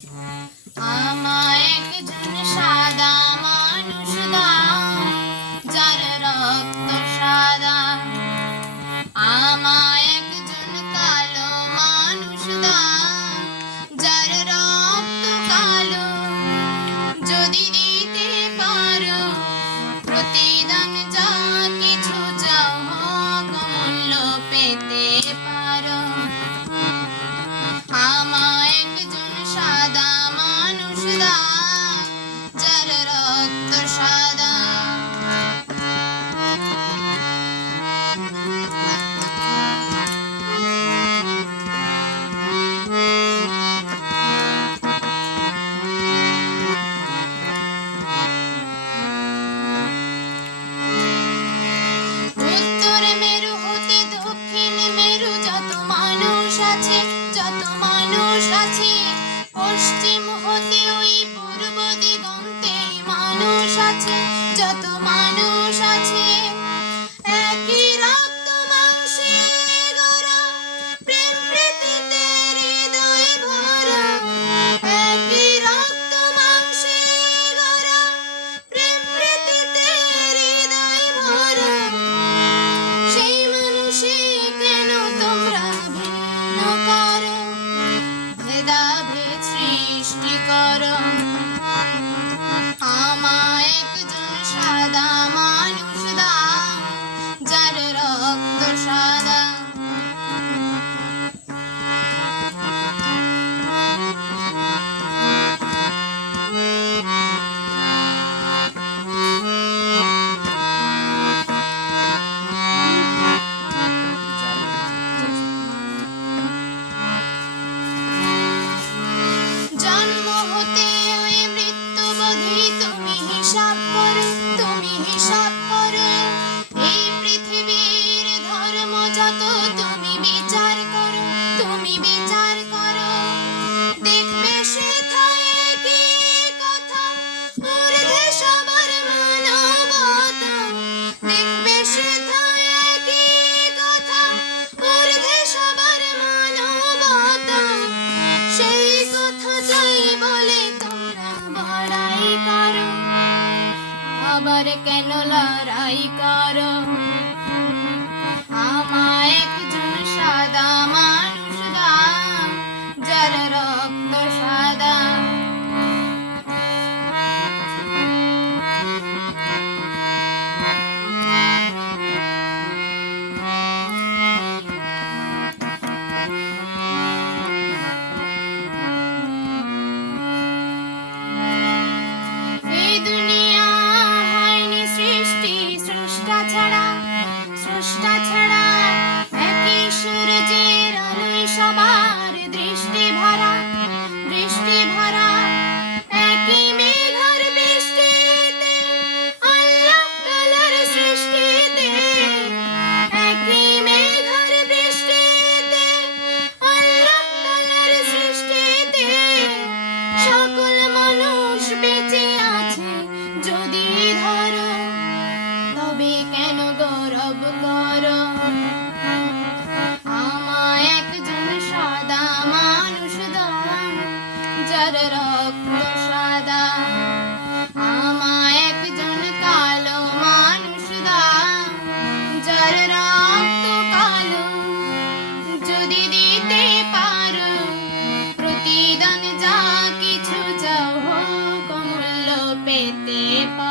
আমায় একজন সাদা মানুষ দাও, যার রক্ত সাদা। আমায় একজন কালো মানুষ দাও, যার রক্ত কালো। যদি দিতে পারো প্রতিদান যা কিছু চাও, হোক মূল্য পেতে পারো। আমায় একজন সাদা মানুষ দাও, যার রক্ত সাদা। উত্তর মেরু হতে দক্ষিণ মেরু যত মানুষ আছে, যত মানুষ আছে। পশ্চিম হতে ওই পূর্ব দিগন্তে মানুষ আছে, যত মানুষ আছে। একই রক্ত মাংসে গড়া, প্রেম প্রীতিতে হৃদয় ভরা। একই রক্ত মাংসে গড়া, প্রেম প্রীতিতে হৃদয় ভরা। সেই মানুষে কেন তোমরা ভিন্ন করো, ভেদাভেদ সৃষ্টি করো। আমায় একজন সাদা মানুষ দাও, যার রক্ত সাদা। জন্ম হতে ওই মৃত্যুবধি তুমি হিসাব করো, তুমি হিসাব করো। এই পৃথিবীর ধর্ম যত তুমি বিচার করো, তুমি বিচার করো। দেখবে সেথায় কি কথা, ঊর্ধ্বে সবার মানবতা। দেখবে সেথায় কি কথা, ঊর্ধ্বে সবার মানবতা। সেই কথাটাই বলে তোমরা বড়াই করো, আবার কেন লড়াই করো। আমায় একজন সাদা মানুষ দাও, যার রক্ত সাদা। এই দুনিয়া হয়নি সৃষ্টি স্রষ্টা ছাড়া, স্রষ্টা ছাড়া। একই সূর্যের আলোয় সবার দৃষ্টি ভরা, দৃষ্টি ভরা। একই মেঘার বৃষ্টিতে, আল্লাহ তাআলার সৃষ্টিতে। একই মেঘার বৃষ্টিতে, আল্লাহ তাআলার সৃষ্টিতে। সকল মানুষ বেঁচে আছে যদি ধরো, তবে কেন গৌরব করো। আমায় একজন সাদা মানুষ দাও, যার রক্ত সাদা। আমায় একজন কালো মানুষ দাও, যার রক্ত কালো। যদি দিতে পারো প্রতিদান যা কিছু চাও, হোক মূল্য পেতে পারো।